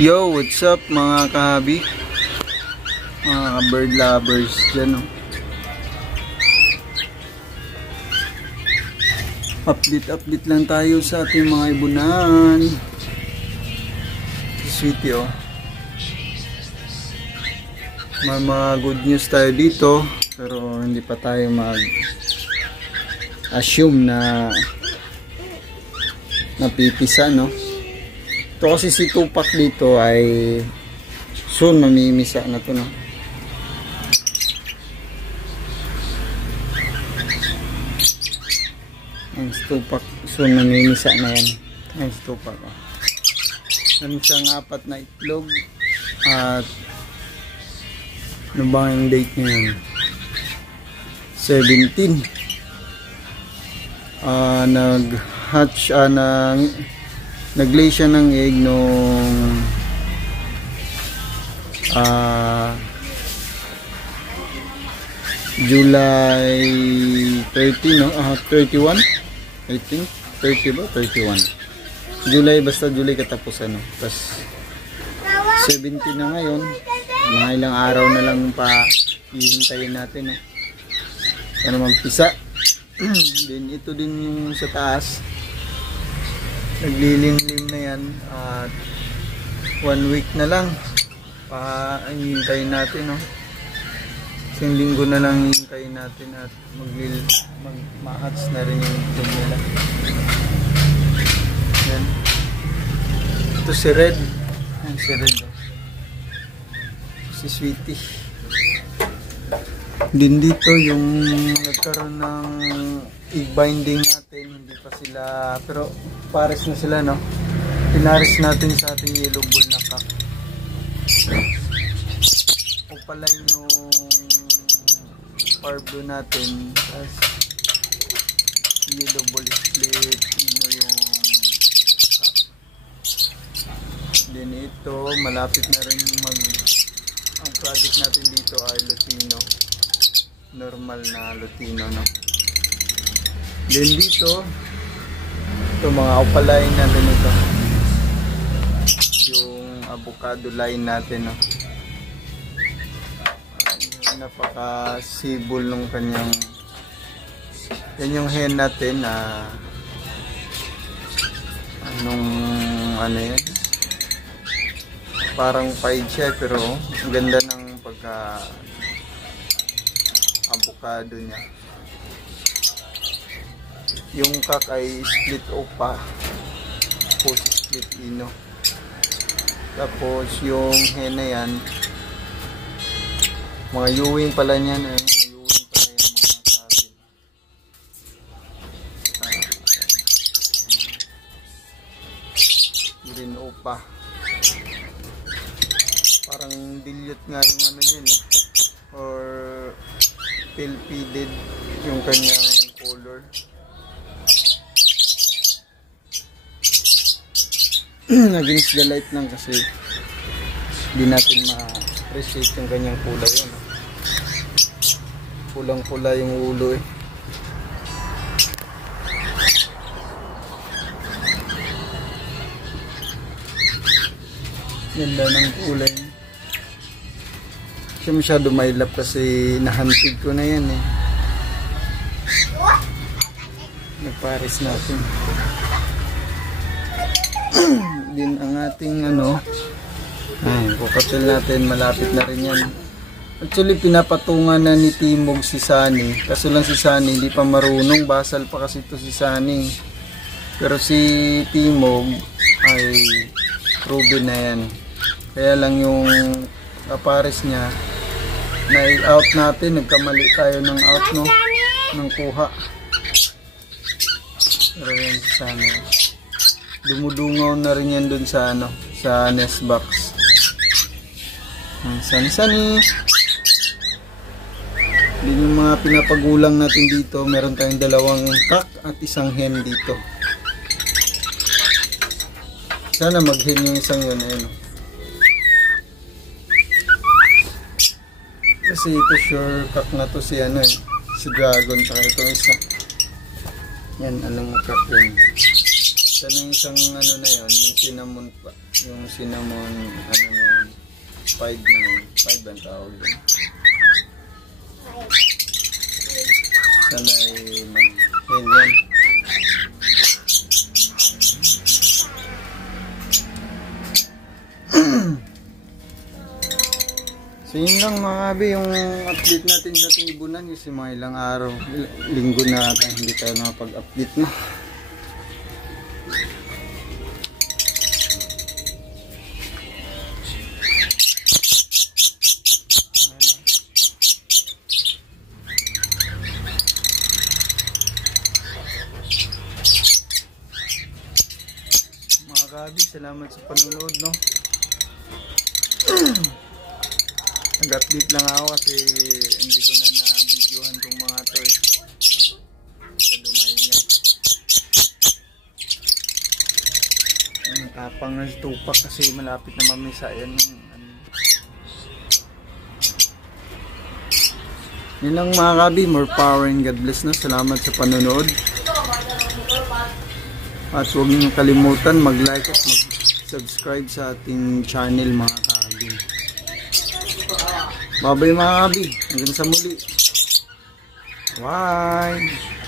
Yo, what's up mga kahabi? Mga bird lovers dyan, no? Update lang tayo sa ating mga ibunan. Sweetie, oh. May mga good news tayo dito, pero hindi pa tayo mag-assume na napipisa, no? Ito kasi si Tupac dito ay soon mamimisa na to, no? Ang Tupac soon mamimisa na yan. Ang Tupac, oh. Meron siyang 4 na itlog at ano ba yung date niya? 17. Nag-hatch nag-lay siya ng egg nung July 30, no? 31 I think 30 ba? 31 July, basta July katapusan, no? Tapos 17 na ngayon, mga ilang araw na lang pa hihintayin natin, no? Para magpisa. Then ito din yung sa taas, naglilimlim na yan at 1 week na lang pa hihintayin natin, no? Isang linggo na lang hihintayin natin at mag-hatch na rin yung itlog nila. Yan. Ito si Red. Yan si Red, oh. Si Sweetie. Din dito yung nagkaroon ng egg binding natin, hindi pa sila, pero pares na sila, no? Pinares natin sa ating yellow bull na cock. O pala yung parblue natin, as yellow bull split, yung cock. Then ito, malapit na rin ang project natin dito ay Lutino, normal na Lutino, no? Then dito, ito mga opaline natin, ito yung avocado line natin, no? Napaka-sibol nung kanyang, yan yung hen natin na ano yan, parang pied siya, pero ang ganda ng pagka avocado niya. Yung cock ay split opa, tapos split ino. Tapos yung hen na yan, mga ewing pala niyan, mga ewing pala yan, mga cabin. Green opa. Parang dilute nga yung ano yun, eh, or pale-faded yung kanyang color. Against the light lang kasi hindi natin ma-appreciate yung kanyang kulay, yun, no? Pulang-pula yung ulo, eh. Ganda ng kulay. Siya masyado mailap kasi nahantig ko na yan, eh. Nagpares natin. Din ang ating kukatil natin, malapit na rin yan. Actually pinapatungan na ni Timog si Sunny, kaso lang si Sunny hindi pa marunong, basal pa kasi ito si Sunny. Pero si Timog ay proven na yan. Kaya lang yung kapares niya na-out natin, nagkamali tayo ng out, no? Ng kuha. Pero yan si Sunny, dumudungaw na rin yan dun sa sa nest box. Sunny. Din yung mga pinapagulang natin dito, meron tayong 2 cock at 1 hen dito. Sana mag-hen yung isang yun, ayun. Kasi ito sure cock na to si si Dragon, saka ito isa. Yan, anong cock yun. Sana yung isang na yun, yung cinnamon pa. Yung cinnamon, ano na yun, 5 na yun. 5 ang tawag yun. Sana ay mag-hen yan. So yun lang mga abi, yung update natin sa Tibunan kasi mga ilang araw, linggo na ata hindi tayo nakapag-update na. Mga kabi, salamat sa panunood, no? Nag-update lang ako kasi hindi ko na na-videohan tong mga to eh. Sa dumaingat. Ang tapang na si Tupac kasi malapit na mamisa yan. Yun lang mga kabi, more power and God bless na. Salamat sa panonood. At huwag niyo kalimutan mag-like at mag-subscribe sa ating channel mga kabi. Bye-bye mga kabi. Hanggang sa muli. Bye!